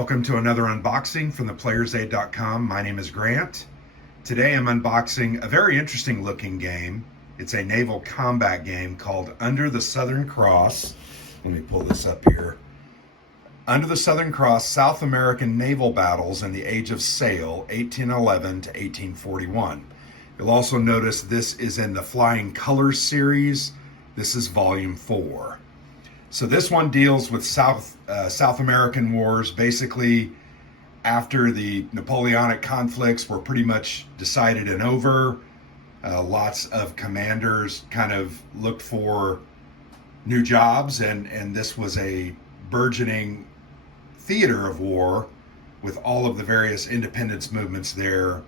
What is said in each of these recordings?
Welcome to another unboxing from theplayersaid.com. My name is Grant. Today I'm unboxing a very interesting looking game. It's a naval combat game called Under the Southern Cross. Let me pull this up here. Under the Southern Cross, South American Naval Battles in the Age of Sail, 1811 to 1841. You'll also notice this is in the Flying Colors series. This is volume 4. So this one deals with South American wars. Basically, after the Napoleonic conflicts were pretty much decided and over, lots of commanders kind of looked for new jobs, and this was a burgeoning theater of war with all of the various independence movements there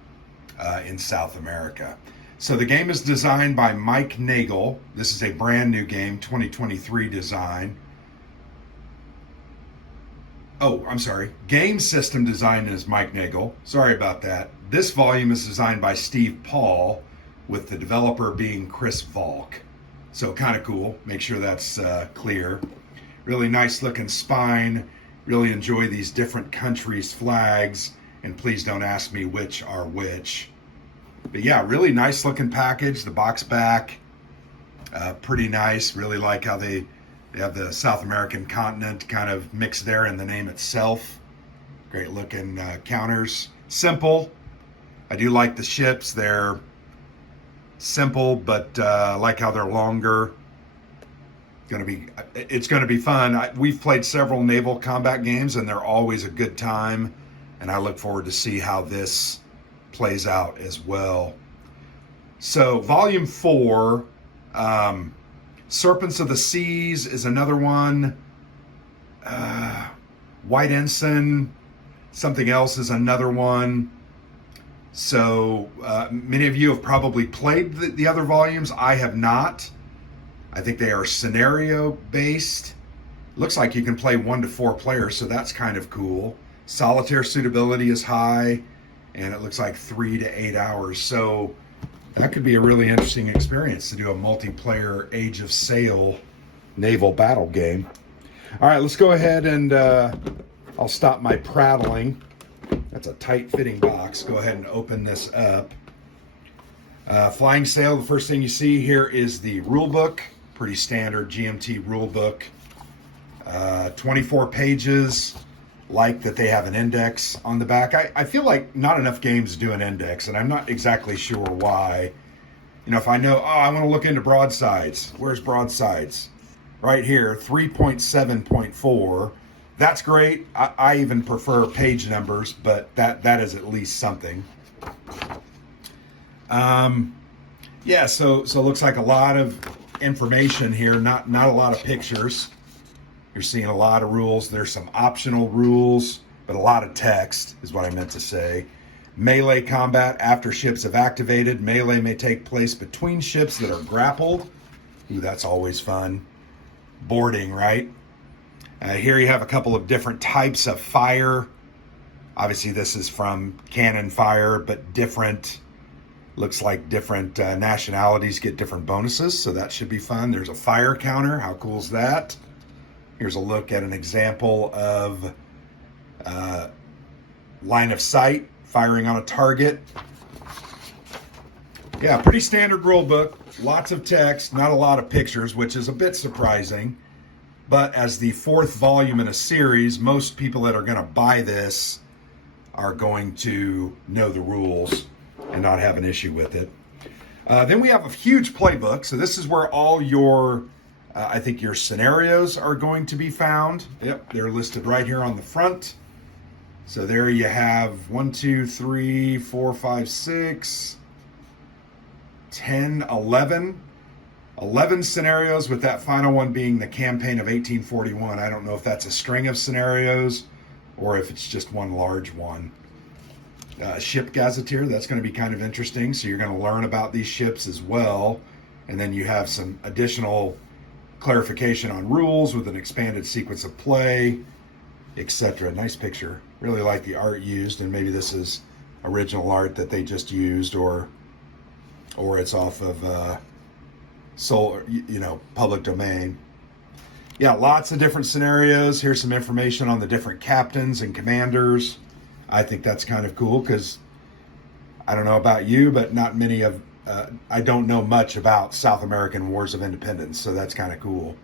in South America. So the game is designed by Mike Nagel. This is a brand new game, 2023 design. Oh, I'm sorry. Game system design is Mike Nagel. Sorry about that. This volume is designed by Steve Paul, with the developer being Chris Volk. So kind of cool. Make sure that's clear. Really nice looking spine. Really enjoy these different countries' flags. And please don't ask me which are which. But yeah, really nice looking package. The box back, pretty nice. Really like how they have the South American continent kind of mixed there in the name itself. Great looking counters. Simple. I do like the ships. They're simple, but I like how they're longer. It's gonna be fun. We've played several naval combat games, and they're always a good time. And I look forward to see how this plays out as well. So volume 4, Serpents of the Seas is another one. White Ensign, something else is another one. So many of you have probably played the other volumes. I have not. I think they are scenario based. Looks like you can play 1 to 4 players, so that's kind of cool. Solitaire suitability is high, and it looks like 3 to 8 hours. So that could be a really interesting experience to do a multiplayer Age of Sail naval battle game. All right, let's go ahead and I'll stop my prattling. That's a tight-fitting box. Go ahead and open this up. Flying Sail, the first thing you see here is the rulebook. Pretty standard GMT rulebook. 24 pages. Like that they have an index on the back. I feel like not enough games do an index, and I'm not exactly sure why. You know, if I know, I want to look into broadsides. Where's broadsides? Right here, 3.7.4. That's great. I even prefer page numbers, but that is at least something. Yeah, so it looks like a lot of information here, not a lot of pictures. You're seeing a lot of rules. There's some optional rules, but a lot of text is what I meant to say. Melee combat after ships have activated. Melee may take place between ships that are grappled. Ooh, that's always fun. Boarding, right? Here you have a couple of different types of fire. Obviously, this is from cannon fire, but different. Looks like different nationalities get different bonuses, so that should be fun. There's a fire counter. How cool is that? Here's a look at an example of line of sight, firing on a target. Yeah, pretty standard rule book. Lots of text, not a lot of pictures, which is a bit surprising. But as the 4th volume in a series, most people that are going to buy this are going to know the rules and not have an issue with it. Then we have a huge playbook. So this is where all your I think your scenarios are going to be found. Yep, they're listed right here on the front. So there you have 1, 2, 3, 4, 5, 6, 10, 11. 11 scenarios, with that final one being the campaign of 1841. I don't know if that's a string of scenarios or if it's just one large one. Ship Gazetteer, that's going to be kind of interesting. So you're going to learn about these ships as well. And then you have some additional clarification on rules with an expanded sequence of play, etc. Nice picture. Really like the art used, and maybe this is original art that they just used, or it's off of public domain. Yeah, lots of different scenarios. Here's some information on the different captains and commanders. I think that's kind of cool because I don't know about you, but not many of I don't know much about South American Wars of Independence, so that's kind of cool.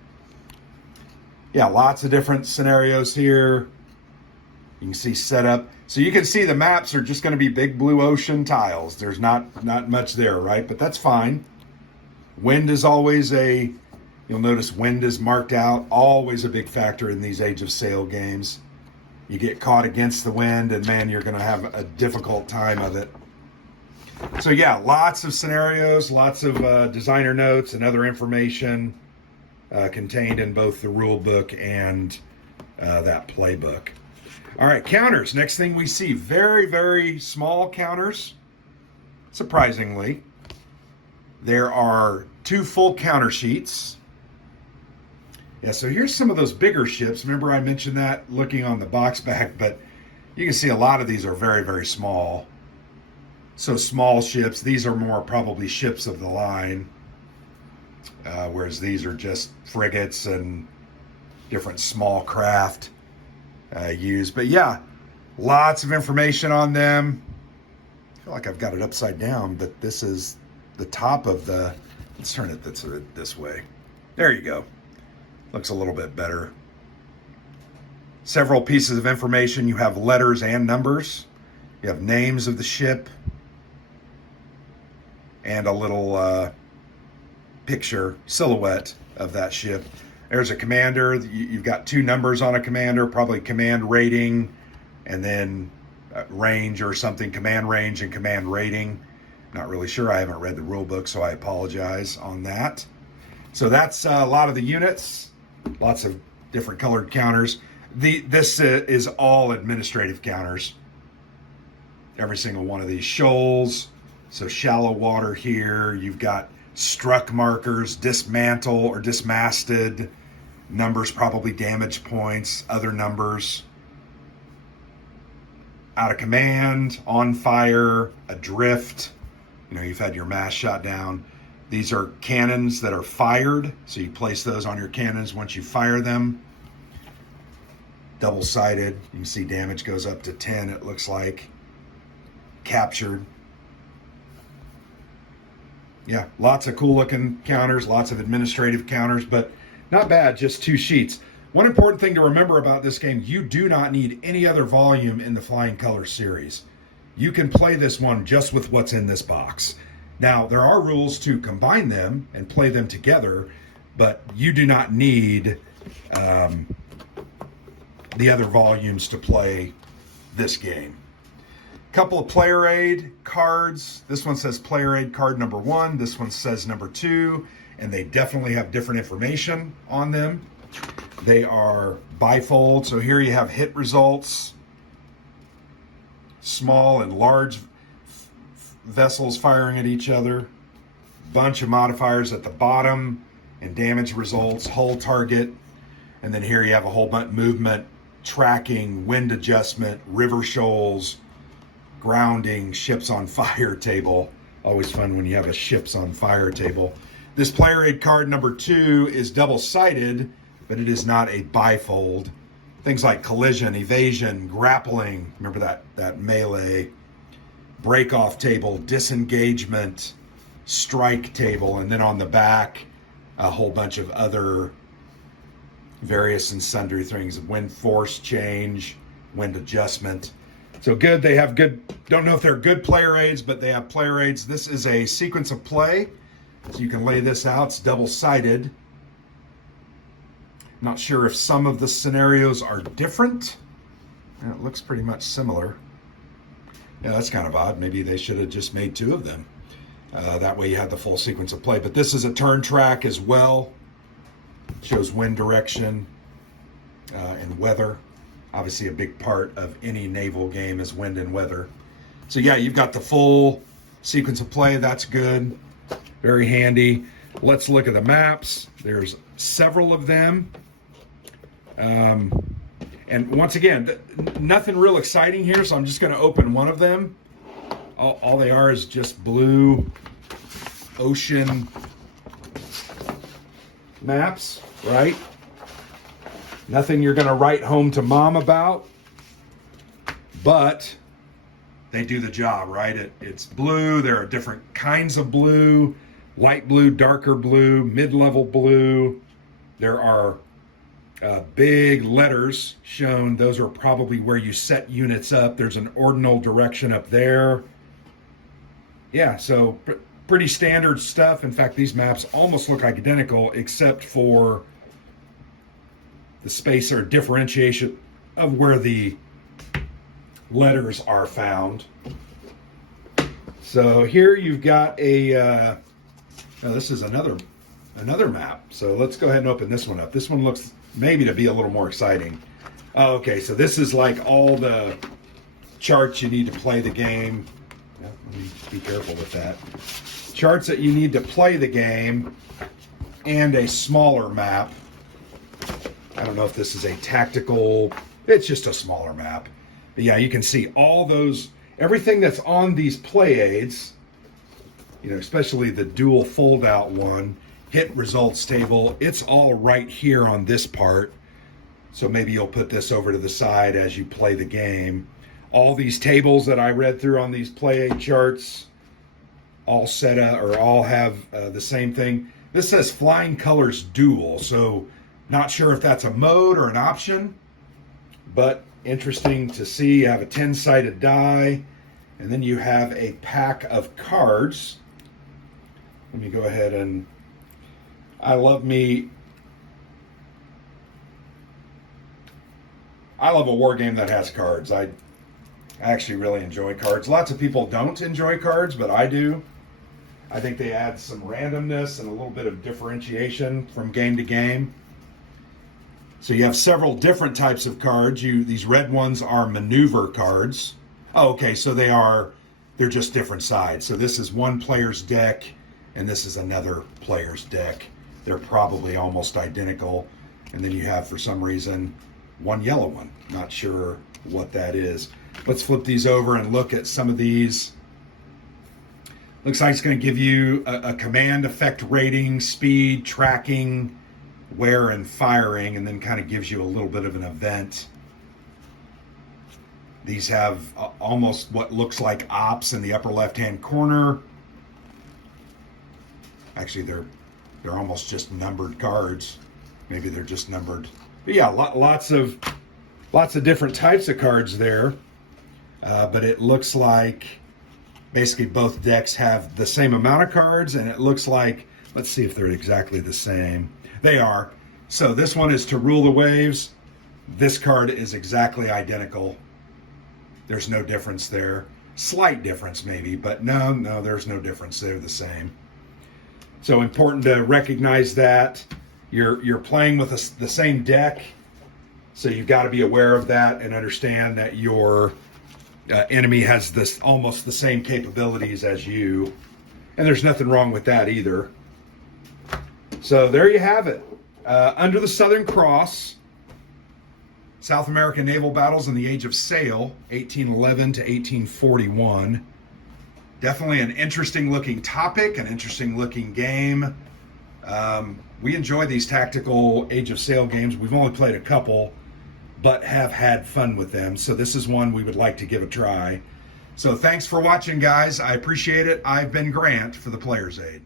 Yeah, lots of different scenarios here. You can see setup. So you can see the maps are just going to be big blue ocean tiles. There's not much there, right? But that's fine. Wind is always you'll notice wind is marked out. Always a big factor in these Age of Sail games. You get caught against the wind and man, you're going to have a difficult time of it. So yeah, lots of scenarios, lots of designer notes and other information contained in both the rule book and that playbook. All right, counters. Next thing we see, very, very small counters. Surprisingly, there are 2 full counter sheets. Yeah, so here's some of those bigger ships. Remember I mentioned that looking on the box back, but you can see a lot of these are very, very small. So small ships, these are more probably ships of the line, whereas these are just frigates and different small craft used. But yeah, lots of information on them. I feel like I've got it upside down, but this is the top of the, let's turn it this way. There you go. Looks a little bit better. Several pieces of information. You have letters and numbers. You have names of the ship. And a little picture, silhouette of that ship. There's a commander. You've got 2 numbers on a commander, probably command rating, and then range or something, command range and command rating. Not really sure. I haven't read the rule book, so I apologize on that. So that's a lot of the units, lots of different colored counters. This is all administrative counters. Every single one of these shoals. So shallow water here. You've got struck markers, dismantle or dismasted, numbers probably damage points, other numbers. Out of command, on fire, adrift. You've had your mast shot down. These are cannons that are fired. So you place those on your cannons once you fire them. Double-sided. You can see damage goes up to 10, it looks like. Captured. Yeah, lots of cool looking counters, lots of administrative counters, but not bad, just 2 sheets. One important thing to remember about this game, you do not need any other volume in the Flying Colors series. You can play this one just with what's in this box. Now, there are rules to combine them and play them together, but you do not need the other volumes to play this game. Couple of player aid cards. This one says player aid card number 1. This one says number 2, and they definitely have different information on them. They are bifold. So here you have hit results, small and large vessels firing at each other, bunch of modifiers at the bottom, and damage results, hull target, and then here you have a whole bunch movement, tracking, wind adjustment, river shoals, grounding, ships on fire table. Always fun when you have a ships on fire table. This player aid card number 2 is double-sided, but it is not a bifold. Things like collision, evasion, grappling, remember that melee, break-off table, disengagement, strike table, and then on the back, a whole bunch of other various and sundry things, wind force change, wind adjustment. So good, they have good, don't know if they're good player aids, but they have player aids. This is a sequence of play, so you can lay this out. It's double-sided. Not sure if some of the scenarios are different. Yeah, it looks pretty much similar. Yeah, that's kind of odd. Maybe they should have just made 2 of them. That way you had the full sequence of play. But this is a turn track as well. It shows wind direction and weather. Obviously a big part of any naval game is wind and weather. So yeah, you've got the full sequence of play. That's good. Very handy. Let's look at the maps. There's several of them. And once again, nothing real exciting here, so I'm just going to open one of them. All they are is just blue ocean maps, right? Nothing you're going to write home to mom about, but they do the job, right? It's blue. There are different kinds of blue, light blue, darker blue, mid-level blue. There are big letters shown. Those are probably where you set units up. There's an ordinal direction up there. Yeah, so pretty standard stuff. In fact, these maps almost look identical except for the space or differentiation of where the letters are found. So here you've got a this is another map. So let's go ahead and open this one up. This one looks maybe to be a little more exciting. Okay, so this is like all the charts you need to play the game. Let me be careful with that. Charts that you need to play the game and a smaller map. I don't know if this is a tactical, it's just a smaller map. But yeah, you can see all those, everything that's on these play aids, you know, especially the dual fold out one, hit results table, it's all right here on this part. So maybe you'll put this over to the side as you play the game. All these tables that I read through on these play aid charts, all set up or all have the same thing. This says Flying Colors Dual, so not sure if that's a mode or an option, but interesting to see. You have a 10-sided die, and then you have a pack of cards. Let me go ahead and, I love a war game that has cards. I actually really enjoy cards. Lots of people don't enjoy cards, but I do. I think they add some randomness and a little bit of differentiation from game to game. So you have several different types of cards. These red ones are maneuver cards. Oh, okay, so they're just different sides. So this is one player's deck, and this is another player's deck. They're probably almost identical. And then you have, for some reason, one yellow one. Not sure what that is. Let's flip these over and look at some of these. Looks like it's going to give you a command effect rating, speed, tracking, wear, and firing, and then kind of gives you a little bit of an event. These have almost what looks like ops in the upper left-hand corner. Actually, they're almost just numbered cards. Maybe they're just numbered. But yeah, lots of different types of cards there. But it looks like basically both decks have the same amount of cards, and it looks like, let's see if they're exactly the same. They are. So this one is to rule the waves. This card is exactly identical. There's no difference there. Slight difference maybe, but no, there's no difference. They're the same. So important to recognize that. You're playing with the same deck, so you've got to be aware of that and understand that your enemy has almost the same capabilities as you, and there's nothing wrong with that either. So there you have it. Under the Southern Cross, South American naval battles in the Age of Sail, 1811 to 1841. Definitely an interesting looking topic, an interesting looking game. We enjoy these tactical Age of Sail games. We've only played a couple, but have had fun with them. So this is one we would like to give a try. So thanks for watching, guys. I appreciate it. I've been Grant for the Player's Aid.